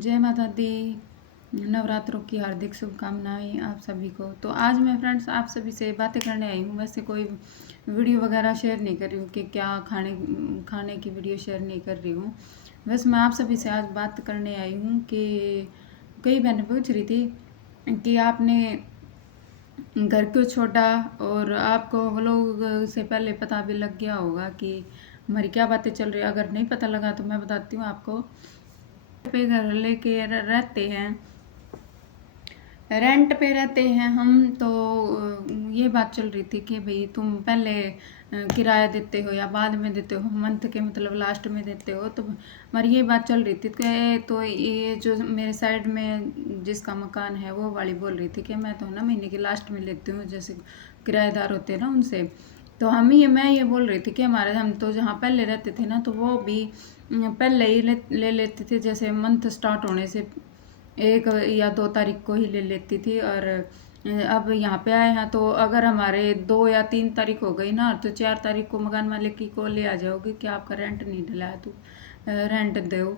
जय माता दी। नवरात्रों की हार्दिक शुभकामनाएं आप सभी को। तो आज मैं फ्रेंड्स आप सभी से बातें करने आई हूँ। वैसे कोई वीडियो वगैरह शेयर नहीं कर रही हूँ कि क्या खाने खाने की वीडियो शेयर नहीं कर रही हूँ। बस मैं आप सभी से आज बात करने आई हूँ कि कई बहनें पूछ रही थी कि आपने घर क्यों छोड़ा, और आपको व्लॉग से पहले पता भी लग गया होगा कि हमारी क्या बातें चल रही है। अगर नहीं पता लगा तो मैं बताती हूँ आपको। पे घर लेके रहते हैं, रेंट पे रहते हैं हम। तो ये बात चल रही थी कि भाई तुम पहले किराया देते हो या बाद में देते हो, मंथ के मतलब लास्ट में देते हो। तो हमारी ये बात चल रही थी कि तो ये जो मेरे साइड में जिसका मकान है वो वाली बोल रही थी कि मैं तो ना महीने के लास्ट में लेती हूँ, जैसे किराएदार होते हैं ना उनसे। तो मैं ये बोल रही थी कि हम तो जहाँ पहले रहते थे ना, तो वो भी पहले ही ले लेते थे, जैसे मंथ स्टार्ट होने से 1 या 2 तारीख को ही ले लेती थी। और अब यहाँ पे आए हैं तो अगर हमारे 2 या 3 तारीख हो गई ना, तो 4 तारीख को मकान मालिक की को ले आ जाओगे कि आपका रेंट नहीं डला है तो रेंट दो।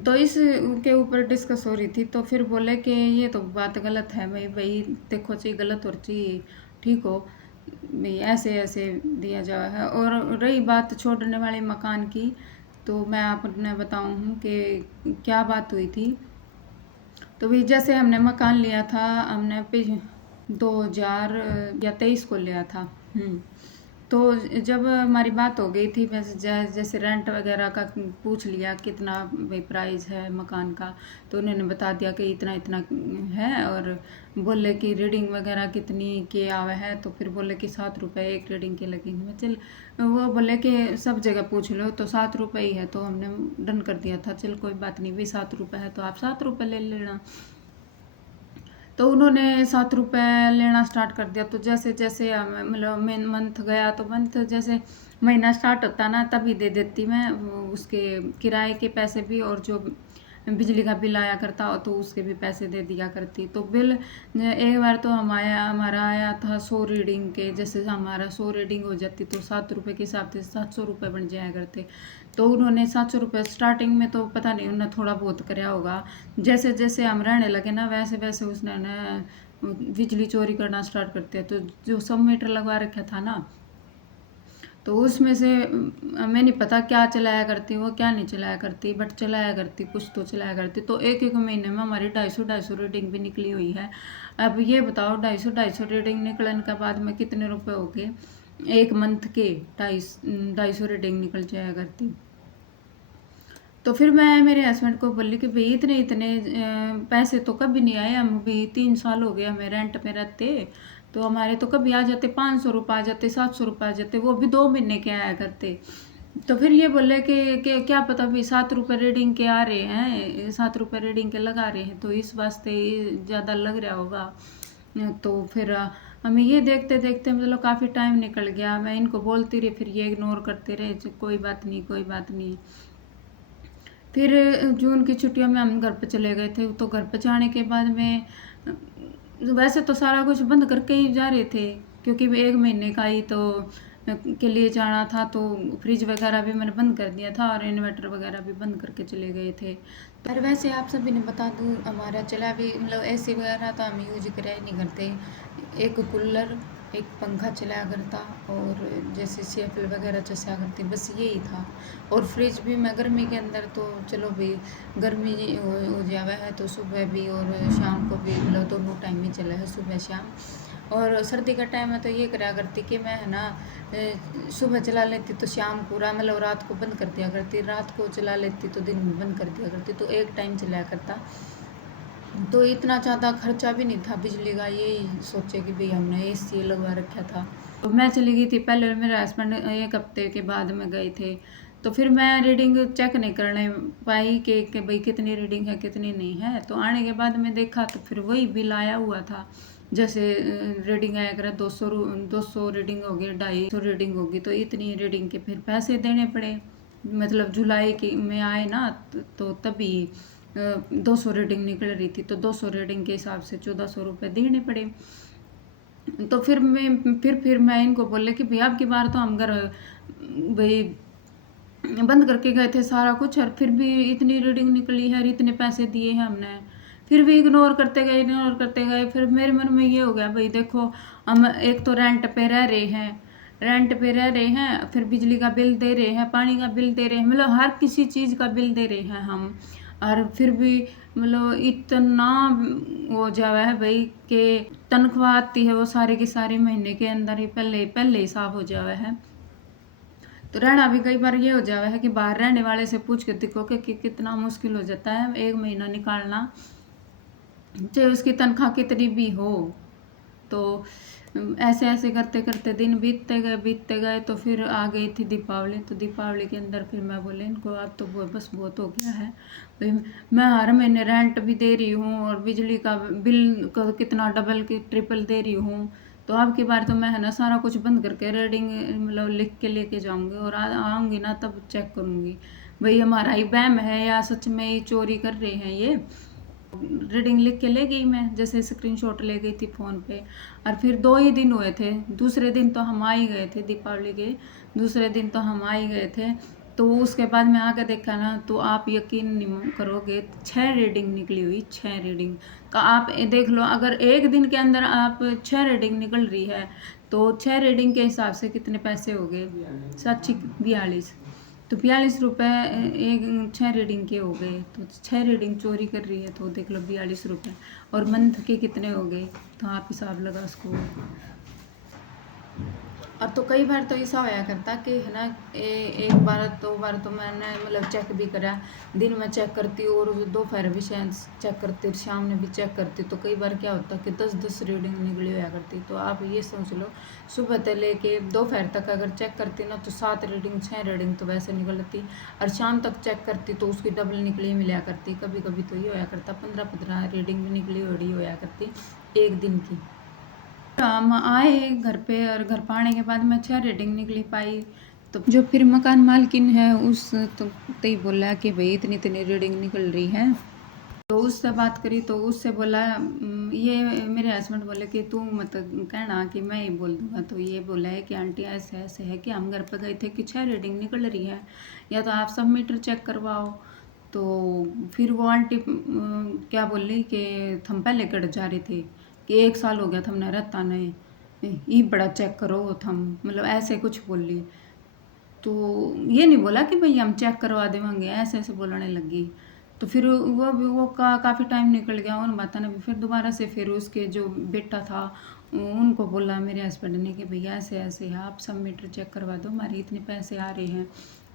तो इस के ऊपर डिस्कस हो रही थी। तो फिर बोले कि ये तो बात गलत है भाई, भाई देखो चाहिए गलत और चाहिए ठीक हो भाई, ऐसे ऐसे दिया जावा है। और रही बात छोड़ने वाले मकान की, तो मैं आपने बताऊँ कि क्या बात हुई थी। तो भी जैसे हमने मकान लिया था, हमने 2023 को लिया था। तो जब हमारी बात हो गई थी, वैसे जैसे रेंट वगैरह का पूछ लिया कितना भाई प्राइस है मकान का, तो उन्होंने बता दिया कि इतना इतना है। और बोले कि रीडिंग वगैरह कितनी के आवे है, तो फिर बोले कि 7 रुपये एक रीडिंग के लगेंगे। मैं चल, वो बोले कि सब जगह पूछ लो तो 7 रुपये ही है। तो हमने डन कर दिया था, चल कोई बात नहीं भाई 7 रुपये है तो आप 7 रुपये ले लेना। तो उन्होंने 7 रुपये लेना स्टार्ट कर दिया। तो जैसे जैसे मतलब मंथ गया, तो मंथ जैसे महीना स्टार्ट होता ना, तभी दे देती मैं उसके किराए के पैसे भी, और जो बिजली का बिल आया करता तो उसके भी पैसे दे दिया करती। तो बिल एक बार तो हमारा आया था 100 रीडिंग के। जैसे हमारा 100 रीडिंग हो जाती तो 7 रुपये के हिसाब से 700 रुपये बन जाया करते। तो उन्होंने 700 रुपये स्टार्टिंग में, तो पता नहीं उन्होंने थोड़ा बहुत कराया होगा। जैसे जैसे हम रहने लगे ना, वैसे वैसे उसने ना बिजली चोरी करना स्टार्ट करते हैं। तो जो सब मीटर लगवा रखा था ना, तो उसमें से हमें नहीं पता क्या चलाया करती वो क्या नहीं चलाया करती, बट चलाया करती कुछ तो चलाया करती। तो एक एक महीने में हमारी 250 रीडिंग भी निकली हुई है। अब ये बताओ 250 रीडिंग निकलने के बाद में कितने रुपए हो गए एक मंथ के। 250 रीडिंग निकल जाया करती। तो फिर मैं मेरे हस्बैंड को बोली कि भाई इतने इतने पैसे तो कभी नहीं आए, हम भी 3 साल हो गए हमें रेंट पे रहते। तो हमारे तो कभी आ जाते 500 रुपये, आ जाते 700 रुपये, आ जाते, वो भी 2 महीने के आया करते। तो फिर ये बोले कि क्या पता भी 7 रुपये रीडिंग के आ रहे हैं, 7 रुपये रीडिंग के लगा रहे हैं, तो इस वास्ते ज़्यादा लग रहा होगा। तो फिर हमें ये देखते देखते मतलब काफ़ी टाइम निकल गया। मैं इनको बोलती रही, फिर ये इग्नोर करते रहे, कोई बात नहीं कोई बात नहीं। फिर जून की छुट्टियों में हम घर पे चले गए थे। तो घर पे जाने के बाद में वैसे तो सारा कुछ बंद करके ही जा रहे थे, क्योंकि 1 महीने का ही तो के लिए जाना था। तो फ्रिज वगैरह भी मैंने बंद कर दिया था, और इन्वर्टर वगैरह भी बंद करके चले गए थे। पर वैसे आप सभी ने बता दूँ, हमारा चला भी मतलब एसी वगैरह तो हम यूज कराया नहीं करते। एक कूलर, एक पंखा चलाया करता, और जैसे सीएफएल वगैरह चलाया करती, बस यही था। और फ्रिज भी मैं गर्मी के अंदर तो चलो भी गर्मी हो जावा है तो सुबह भी और शाम को भी मतलब दोनों टाइम ही चला है, सुबह शाम। और सर्दी का टाइम है तो ये करा करती कि मैं है ना सुबह चला लेती तो शाम पूरा मतलब रात को बंद कर दिया करती, रात को चला लेती तो दिन में बंद कर दिया करती, तो एक टाइम चलाया करता। तो इतना ज़्यादा खर्चा भी नहीं था बिजली का। यही सोचे कि भाई हमने एसी लगवा रखा था। तो मैं चली गई थी पहले, मेरे हस्बैंड 1 हफ्ते के बाद में गए थे। तो फिर मैं रीडिंग चेक नहीं करने पाई कि भाई कितनी रीडिंग है कितनी नहीं है। तो आने के बाद में देखा तो फिर वही बिल आया हुआ था। जैसे रीडिंग आया करा 200 रीडिंग होगी, 250 रीडिंग होगी, तो इतनी रीडिंग के फिर पैसे देने पड़े। मतलब जुलाई की में आए ना, तो तभी 200 रीडिंग निकल रही थी, तो 200 रीडिंग के हिसाब से 1400 रुपये देने पड़े। तो फिर मैं इनको बोले कि भाई अब की बार तो हम घर भाई बंद करके गए थे सारा कुछ, और फिर भी इतनी रीडिंग निकली है और इतने पैसे दिए हैं हमने, फिर भी इग्नोर करते गए। फिर मेरे मन में ये हो गया, भाई देखो हम एक तो रेंट पे रह रहे हैं, फिर बिजली का बिल दे रहे हैं, पानी का बिल दे रहे हैं, मतलब हर किसी चीज़ का बिल दे रहे हैं हम, और फिर भी मतलब इतना हो जावा है भाई कि तनख्वाह आती है वो सारे के सारे महीने के अंदर ही पहले पहले ही साफ हो जावा है। तो रहना भी कई बार ये हो जावा है कि बाहर रहने वाले से पूछ के देखो कि कितना मुश्किल हो जाता है एक महीना निकालना, चाहे उसकी तनख्वाह कितनी भी हो। तो ऐसे ऐसे करते करते दिन बीतते गए, तो फिर आ गई थी दीपावली। तो दीपावली के अंदर फिर मैं बोले इनको अब तो बस बहुत हो गया है भाई, मैं हर महीने रेंट भी दे रही हूँ और बिजली का बिल का कितना डबल की ट्रिपल दे रही हूँ, तो अब की बार तो मैं है ना सारा कुछ बंद करके रीडिंग मतलब लिख के लेके जाऊँगी, और आऊँगी ना तब चेक करूँगी भाई हमारा ही वहम है या सच में ही चोरी कर रहे हैं ये। रीडिंग लिख के ले गई मैं, जैसे स्क्रीनशॉट ले गई थी फ़ोन पे। और फिर 2 ही दिन हुए थे, दूसरे दिन तो हम आ ही गए थे, दीपावली के दूसरे दिन तो हम आ ही गए थे। तो उसके बाद मैं आके देखा ना, तो आप यकीन नहीं करोगे, 6 रीडिंग निकली हुई, 6 रीडिंग। तो आप देख लो, अगर एक दिन के अंदर आप 6 रीडिंग निकल रही है, तो 6 रीडिंग के हिसाब से कितने पैसे हो गए? 742। तो 42 रुपये एक 6 रीडिंग के हो गए, तो 6 रीडिंग चोरी कर रही है, तो देख लो 42 रुपये, और मंथ के कितने हो गए, तो आप हिसाब लगा उसको। और तो कई बार तो ऐसा होया करता कि है ना, एक बार 2 बार तो मैंने मतलब चेक भी करा, दिन में चेक करती और दोपहर भी शायद चेक करती, शाम में भी चेक करती, तो कई बार क्या होता कि 10-10 रीडिंग निकली होया करती। तो आप ये सोच लो, सुबह से लेके दोपहर तक अगर चेक करती ना, तो 7 रीडिंग 6 रीडिंग तो वैसे निकलती, और शाम तक चेक करती तो उसकी डबल निकली मिला करती। कभी कभी तो ये होया करता 15-15 रीडिंग भी निकली होया करती एक दिन की। हम आए घर पे, और घर पे आने के बाद मैं 6 रीडिंग निकली पाई। तो जो फिर मकान मालकिन है उस तो ही बोला कि भाई इतनी इतनी रीडिंग निकल रही है, तो उससे बात करी, तो उससे बोला ये मेरे हस्बैंड बोले कि तू मत कहना कि मैं ही बोल दूंगा। तो ये बोला है कि आंटी ऐसे ऐसे है कि हम घर पे गए थे कि 6 रीडिंग निकल रही है, या तो आप सब मीटर चेक करवाओ। तो फिर वो आंटी क्या बोली कि हम पहले कट जा रहे थे कि 1 साल हो गया था हमने रहता नहीं, ये बड़ा चेक करो थम, मतलब ऐसे कुछ बोली। तो ये नहीं बोला कि भाई हम चेक करवा देंगे, ऐसे ऐसे बोलने लगी। तो फिर वो काफ़ी टाइम निकल गया उन बातों ने भी। फिर दोबारा से फिर उसके जो बेटा था उनको बोला मेरे हस्बैंड ने कि भैया ऐसे ऐसे है, आप सब मीटर चेक करवा दो, हमारे इतने पैसे आ रहे हैं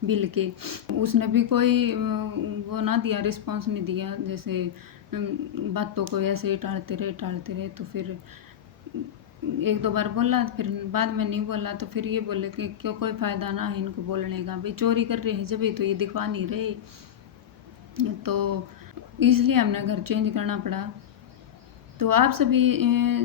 बिल के। उसने भी कोई वो ना दिया, रिस्पॉन्स नहीं दिया, जैसे बातों को ऐसे ही टालते रहे। तो फिर 1-2 बार बोला, फिर बाद में नहीं बोला। तो फिर ये बोले कि क्यों, कोई फ़ायदा ना है इनको बोलने का, भाई चोरी कर रहे हैं जब तो ये दिखवा नहीं रहे, तो इसलिए हमने घर चेंज करना पड़ा। तो आप सभी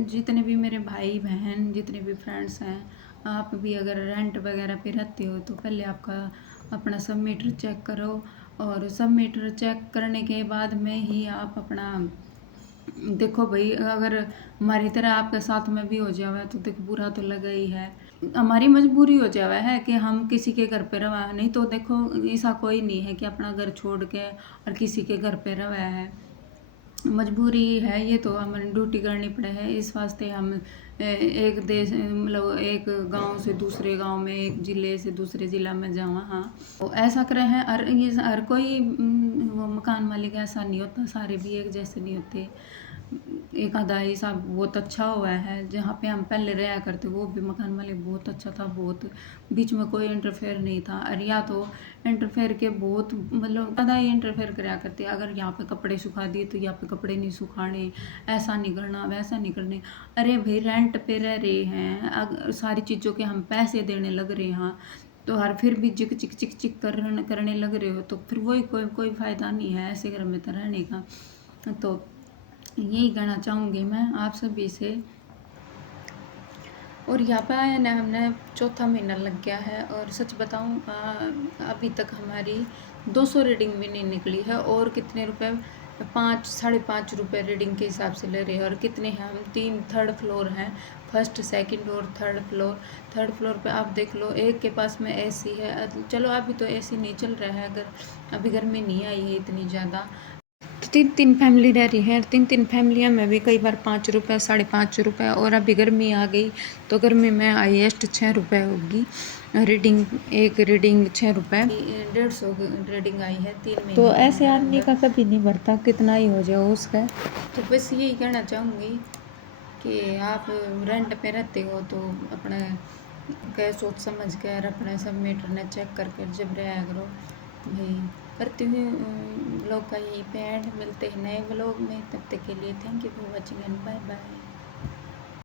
जितने भी मेरे भाई बहन, जितने भी फ्रेंड्स हैं, आप भी अगर रेंट वगैरह पे रहते हो, तो पहले आपका अपना सब मीटर चेक करो, और सब मीटर चेक करने के बाद में ही आप अपना देखो भाई। अगर हमारी तरह आपके साथ में भी हो जावा है, तो देखो बुरा तो लगा ही है, हमारी मजबूरी हो जावा है कि हम किसी के घर पे रवा, नहीं तो देखो ऐसा कोई नहीं है कि अपना घर छोड़ के और किसी के घर पे रवा है, मजबूरी है ये, तो हमें ड्यूटी करनी पड़े है। इस वास्ते हम एक देश मतलब एक गांव से दूसरे गांव में, एक ज़िले से दूसरे ज़िला में जावा। हाँ, तो ऐसा करे हैं, और ये हर कोई वो मकान मालिक ऐसा नहीं होता, सारे भी एक जैसे नहीं होते। एक आधा ऐसा बहुत अच्छा हुआ है, जहाँ पे हम पहले रहा करते वो भी मकान मालिक बहुत अच्छा था, बहुत बीच में कोई इंटरफेयर नहीं था। और या तो इंटरफेयर के बहुत मतलब ज़्यादा ही इंटरफेयर कराया करते, अगर यहाँ पे कपड़े सुखा दिए तो यहाँ पे कपड़े नहीं सुखाने, ऐसा नहीं करना, वैसा नहीं करने। अरे भाई रेंट पे रह रहे हैं, अगर सारी चीज़ों के हम पैसे देने लग रहे हैं, तो हर फिर भी चिक चिक चिक चिक करने लग रहे हो, तो फिर वही कोई फ़ायदा नहीं है ऐसे घर में तो रहने का। तो यही कहना चाहूँगी मैं आप सभी से। और यहाँ पे आए ना, हमने 4था महीना लग गया है, और सच बताऊँ अभी तक हमारी 200 रीडिंग भी नहीं निकली है। और कितने रुपए, 5-5.5 रुपये रीडिंग के हिसाब से ले रहे हैं। और कितने हैं हम, 3 3rd फ्लोर हैं, फर्स्ट सेकंड और थर्ड फ्लोर पे आप देख लो, एक के पास में एसी है। चलो अभी तो एसी नहीं चल रहा है, अगर अभी गर्मी नहीं आई है इतनी ज़्यादा। तो 3 फैमिली रह रही है, 3 फैमिलियाँ में भी कई बार 5 रुपये 5.5 रुपये, और अभी गर्मी आ गई तो गर्मी में हाईएस्ट 6 रुपये होगी रीडिंग। एक रीडिंग 6 रुपये, 150 रीडिंग आई है 3 महीने। तो ऐसे आदमी का कभी नहीं भरता, कितना ही हो जाए उसका। तो बस यही कहना चाहूँगी कि आप रेंट पे रहते हो तो अपने क्या सोच समझ कर अपने सब मीटर ने चेक करके जब रहा करो भाई। करती हुई ब्लॉग का यही पे एंड, मिलते हैं नए ब्लॉग में, तब तक के लिए thank you for watching and bye bye.